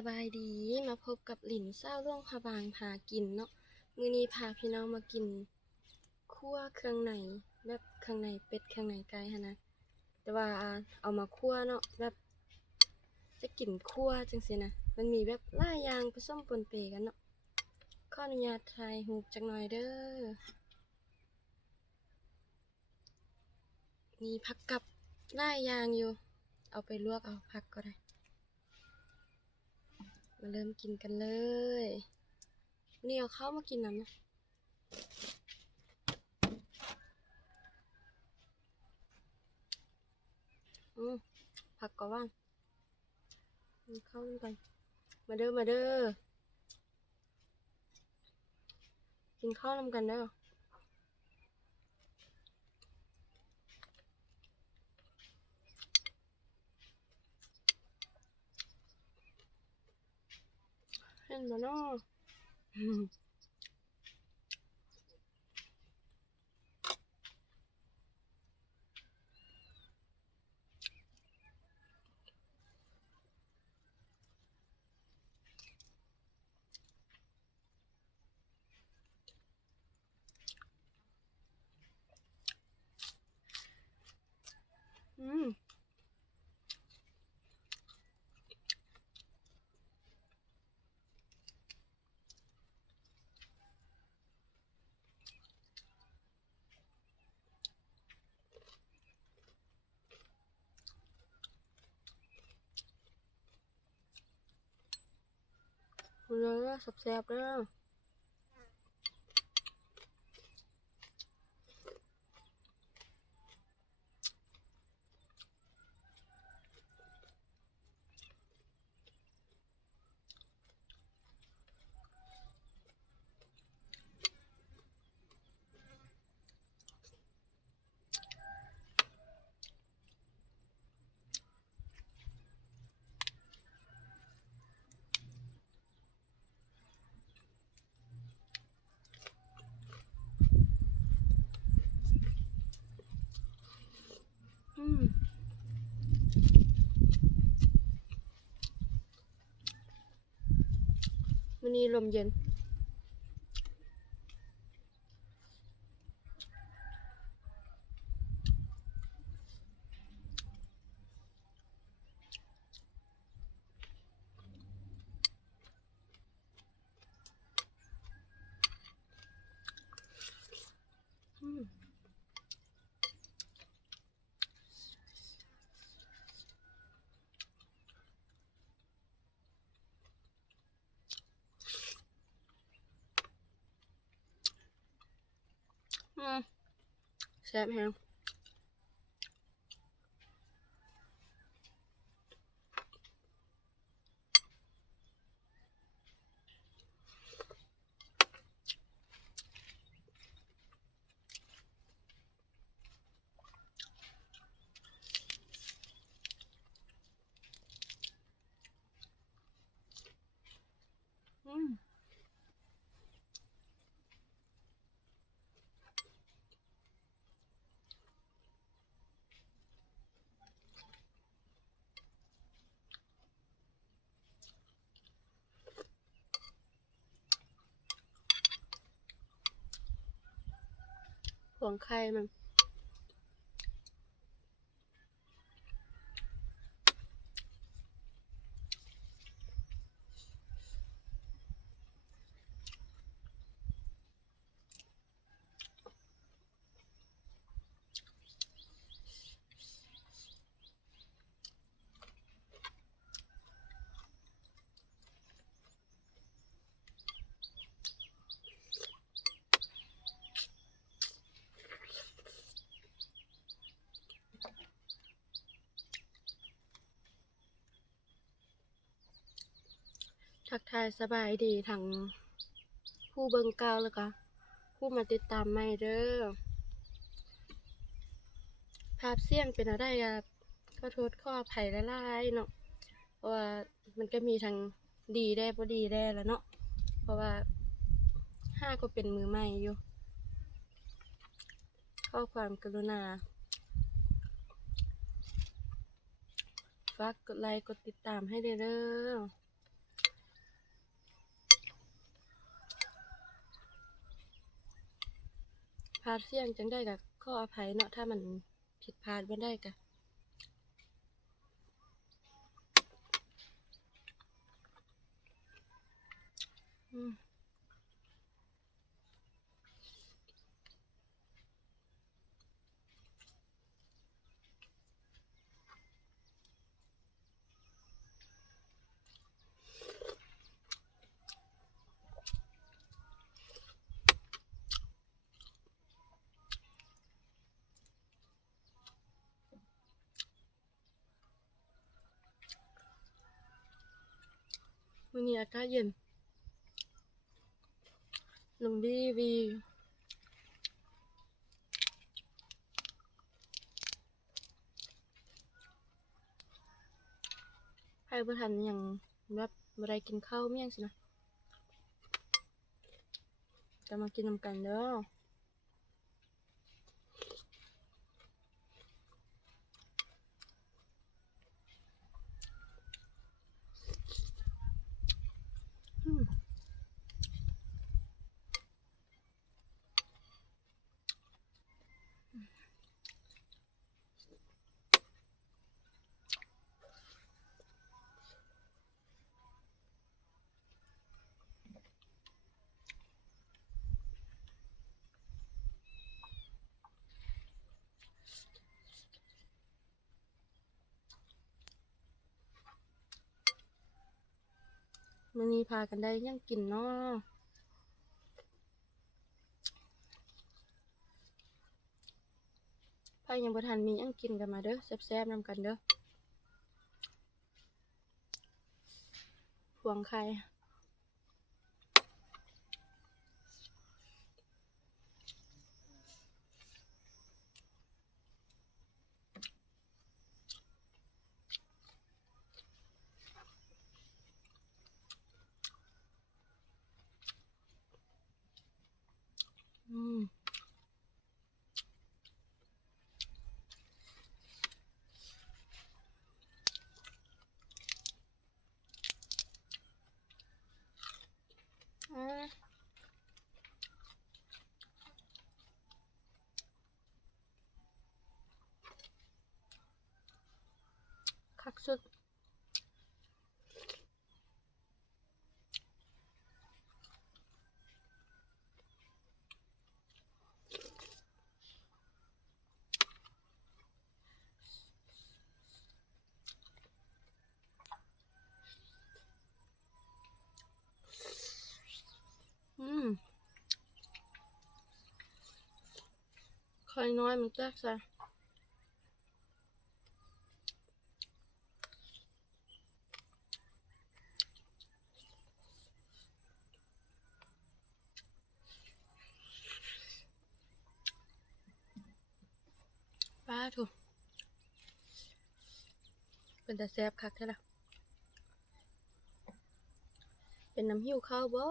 สบายดีมาพบกับหลินเศร้าล่วงพะบางพากินเนาะมื้อนี้พาพี่น้องมากินคั่วเครื่องในแบบเครื่องในเป็ดเครื่องในไก่หั้นนะแต่ว่าเอามาคั่วเนาะแบบจะกินคั่วจังซี่นะมันมีแบบหลายอย่างผสมปนเปกันเนาะขออนุญาตถ่ายรูปจักหน่อยเด้อมีผักกับหลายอย่างอยู่เอาไปลวกเอาผักก็ได้มาเริ่มกินกันเลยนี่เอาข้าวมากินน้ำนะผักก็ว่างกินข้าวกันมาเด้อกินข้าวนำกันเด้อเห็นบ่เนาะอืมเลยแซ่บๆเด้ออืมมื้อนี้ลมเย็นอืมอืมแซ่บแฮงอืมหวงไข่มันทักทายสบายดีทั้งผู้เบิ่งเก่าแล้วก็ผู้มาติดตามใหม่เด้อภาพเสียงเป็นอะไรก็ขอโทษขออภัยหลายๆเนาะเพราะว่ามันก็มีทั้งดีได้บ่ดีได้แหล้วเนาะเพราะว่าก็เป็นมือใหม่อยู่ขอความกรุณาฝากกดไลค์กดติดตามให้เด้อ พลาดเสียงจังได้ก็ขออภัยเนาะถ้ามันผิดพลาดบ่ได้ก็มื้อนี้อากาศเย็นลมวีไผบ่ทันหยังแบบบ่ได้กินข้าวเมี่ยงสินะก็มากินนำกันเด้อมื้อนี้พากันได้หยังกินเนาะไผยังบ่ทันมีหยังกินกันมาเด้อแซ่บๆนำกันเด้อพวงไข่คักสุดไข่น้อยมันแตกใส่ป้าโถเป็นตาแซ่บคักแท้ล่ะเป็นน้ำหิวข้าวบ่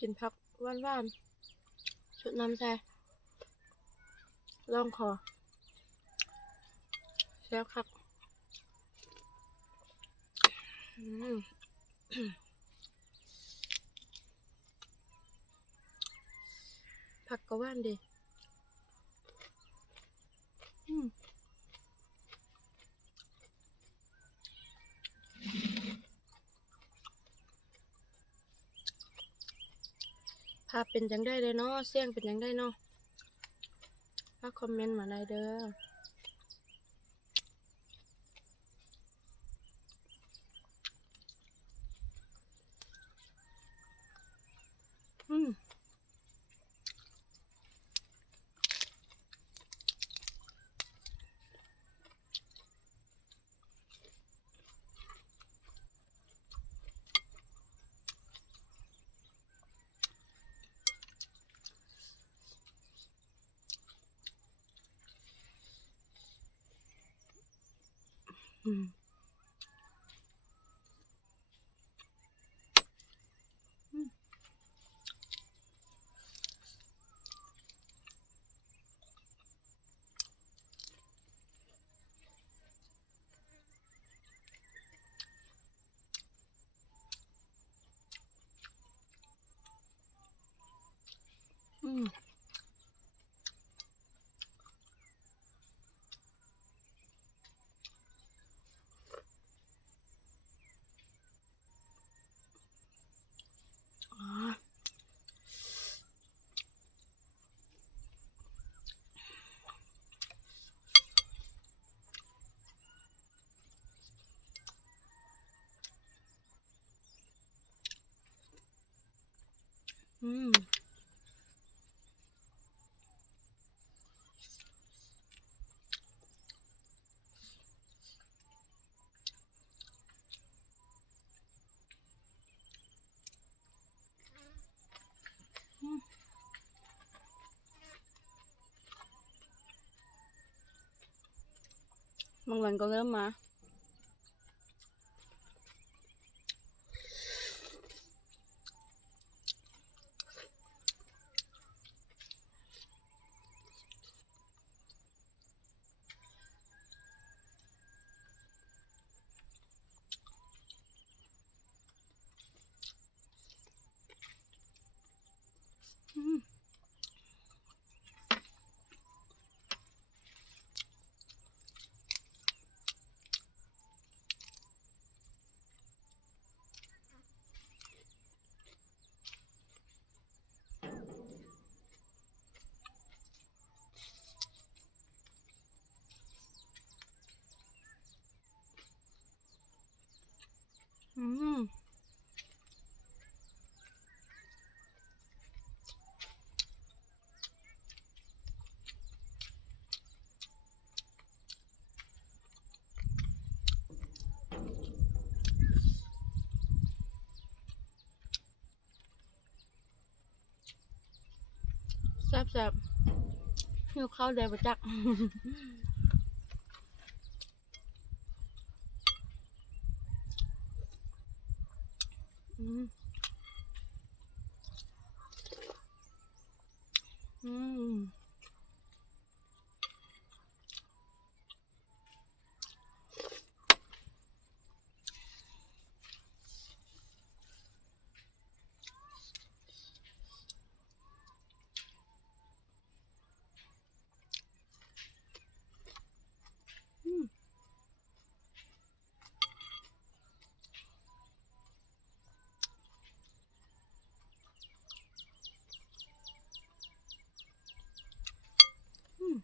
กินผักหวานๆชุดน้ำใส่ลองคอแซ่บคักผักก็หวานดีภาพเป็นจังได้เลยเนาะเสียงเป็นจังได้เนาะฝากคอมเมนต์มาได้เด้อ อืมอืมอืมอ๋ออืมบางวันก็เริ่มมาอืมอืมแซ่บๆหิวข้าวแดงประจักอืมอืมอืมอืม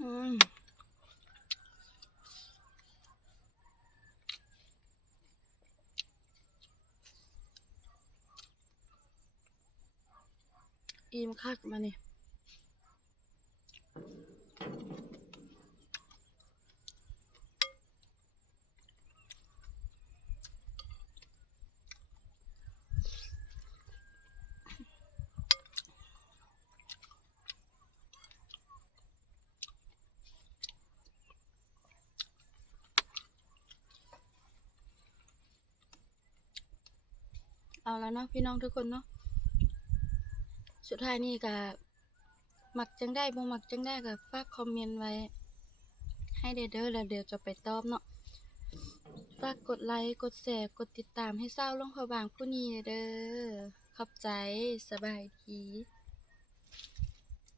อืมอิ่มคักมานี่ เอาแล้วเนาะพี่น้องทุกคนเนาะสุดท้ายนี้ก็มักจังได้บ่มักจังได้ก็ฝากคอมเมนต์ไว้ให้เด้อแล้วเดี๋ยวจะไปตอบเนาะฝากกดไลค์กดแชร์กดติดตามให้สาวลงพะบางผู้นี้เด้อขอบใจสบายดี